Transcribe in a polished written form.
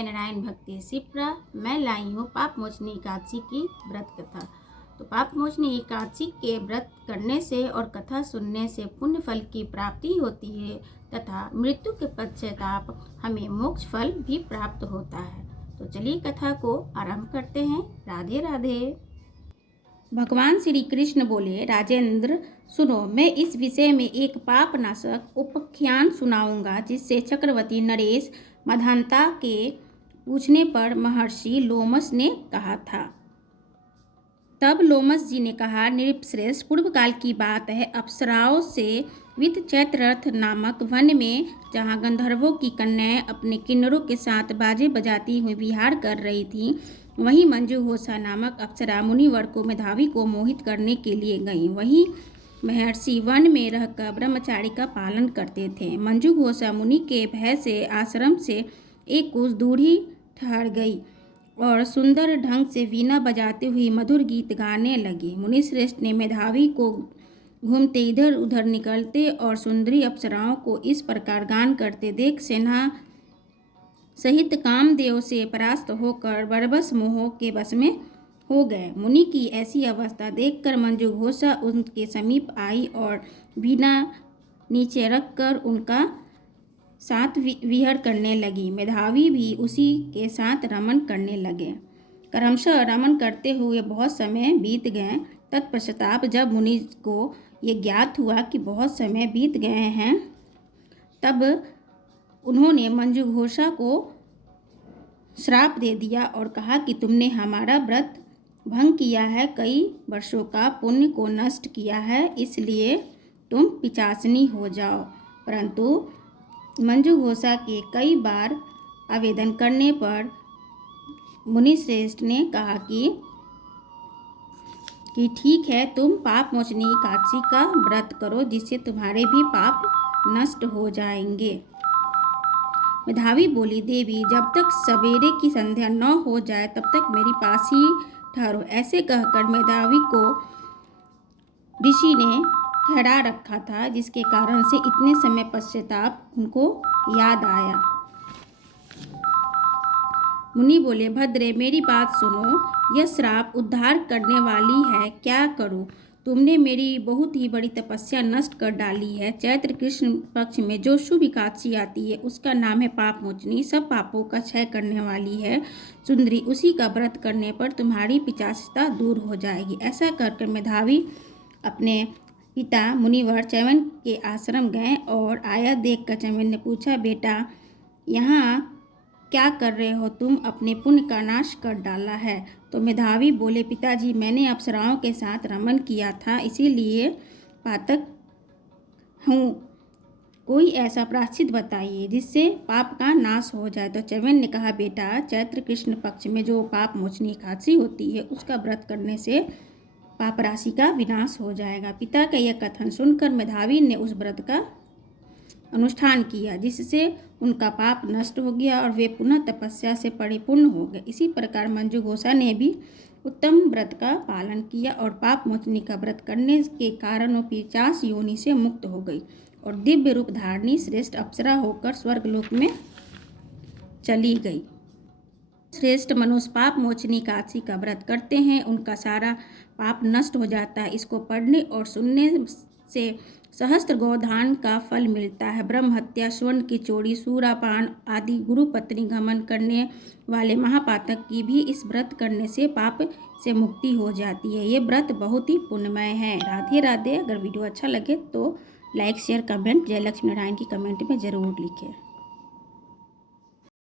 मैं नारायण भक्ति शिप्रा। मैं लाई हूँ पाप मोचनी एकादशी की व्रत कथा। तो पाप मोचनी एकादशी के व्रत करने से और कथा सुनने से पुण्य फल की प्राप्ति होती है तथा मृत्यु के पश्चाताप हमें मोक्ष फल भी प्राप्त होता है। तो चलिए कथा को आरंभ करते हैं। राधे राधे। भगवान श्री कृष्ण बोले, राजेंद्र सुनो, मैं इस विषय में एक पापनाशक उपाख्यान सुनाऊंगा जिससे चक्रवर्ती नरेश मधान्ता के पूछने पर महर्षि लोमस ने कहा था। तब लोमस जी ने कहा, नृपश्रेष्ठ, पूर्व काल की बात है। अप्सराओं से वित चैत्ररथ नामक वन में, जहाँ गंधर्वों की कन्याएं अपने किन्नरों के साथ बाजे बजाती हुई विहार कर रही थीं, वहीं मंजूघोषा नामक अप्सरा मुनिवर को मेधावी को मोहित करने के लिए गई। वहीं महर्षि वन में रहकर ब्रह्मचारी का पालन करते थे। मंजूघोषा मुनि के भय से आश्रम से एक कुछ दूर ही ठहर गई और सुंदर ढंग से वीणा बजाते हुए मधुर गीत गाने लगी। मुनिश्रेष्ठ ने मेधावी को घूमते इधर उधर निकलते और सुंदरी अप्सराओं को इस प्रकार गान करते देख सेना सहित कामदेव से परास्त होकर बरबस मोह के वश में हो गए। मुनि की ऐसी अवस्था देखकर मंजूघोषा उनके समीप आई और वीणा नीचे रखकर उनका साथ विहर करने लगी। मेधावी भी उसी के साथ रमन करने लगे। क्रमशः रमन करते हुए बहुत समय बीत गए। तत्पश्चात जब मुनि को ये ज्ञात हुआ कि बहुत समय बीत गए हैं, तब उन्होंने मंजूघोषा को श्राप दे दिया और कहा कि तुमने हमारा व्रत भंग किया है, कई वर्षों का पुण्य को नष्ट किया है, इसलिए तुम पिशाचिनी हो जाओ। परंतु मंजूघोषा के कई बार आवेदन करने पर मुनिश्रेष्ठ ने कहा कि ठीक है, तुम पाप मोचनी एकादशी का व्रत करो, जिससे तुम्हारे भी पाप नष्ट हो जाएंगे। मेधावी बोली, देवी, जब तक सवेरे की संध्या न हो जाए तब तक मेरी पास ही ठहरो। ऐसे कहकर मेधावी को ऋषि ने ठहरा रखा था, जिसके कारण से इतने समय पश्चाताप उनको याद आया। मुनि बोले, भद्रे, मेरी बात सुनो, यह श्राप उद्धार करने वाली है, क्या करूं? तुमने मेरी बहुत ही बड़ी तपस्या नष्ट कर डाली है। चैत्र कृष्ण पक्ष में जो शुभ एकादशी आती है उसका नाम है पाप मोचनी, सब पापों का क्षय करने वाली है। सुंदरी, उसी का व्रत करने पर तुम्हारी पिशाचता दूर हो जाएगी। ऐसा कहकर मेधावी अपने पिता मुनिवर च्यवन के आश्रम गए और आया देखकर च्यवन ने पूछा, बेटा, यहाँ क्या कर रहे हो? तुम अपने पुण्य का नाश कर डाला है। तो मेधावी बोले, पिताजी, मैंने अप्सराओं के साथ रमन किया था, इसीलिए पातक हूँ। कोई ऐसा प्रायश्चित बताइए जिससे पाप का नाश हो जाए। तो च्यवन ने कहा, बेटा, चैत्र कृष्ण पक्ष में जो पाप मोचनी एकादशी होती है उसका व्रत करने से पाप राशि का विनाश हो जाएगा। पिता का यह कथन सुनकर मेधावी ने उस व्रत का अनुष्ठान किया, जिससे उनका पाप नष्ट हो गया और वे पुनः तपस्या से परिपूर्ण हो गए। इसी प्रकार मंजूघोषा ने भी उत्तम व्रत का पालन किया और पाप मोचनी का व्रत करने के कारण वो पिशाच योनि से मुक्त हो गई और दिव्य रूप धारणी श्रेष्ठ अप्सरा होकर स्वर्गलोक में चली गई। श्रेष्ठ मनुष्य पाप मोचनी एकादशी का व्रत करते हैं, उनका सारा पाप नष्ट हो जाता है। इसको पढ़ने और सुनने से सहस्त्र गोदान का फल मिलता है। ब्रह्म हत्या, स्वर्ण की चोरी, सूरापान आदि गुरु पत्नी गमन करने वाले महापातक की भी इस व्रत करने से पाप से मुक्ति हो जाती है। ये व्रत बहुत ही पुण्यमय है। राधे राधे। अगर वीडियो अच्छा लगे तो लाइक शेयर कमेंट जय लक्ष्मी नारायण की कमेंट में ज़रूर लिखें।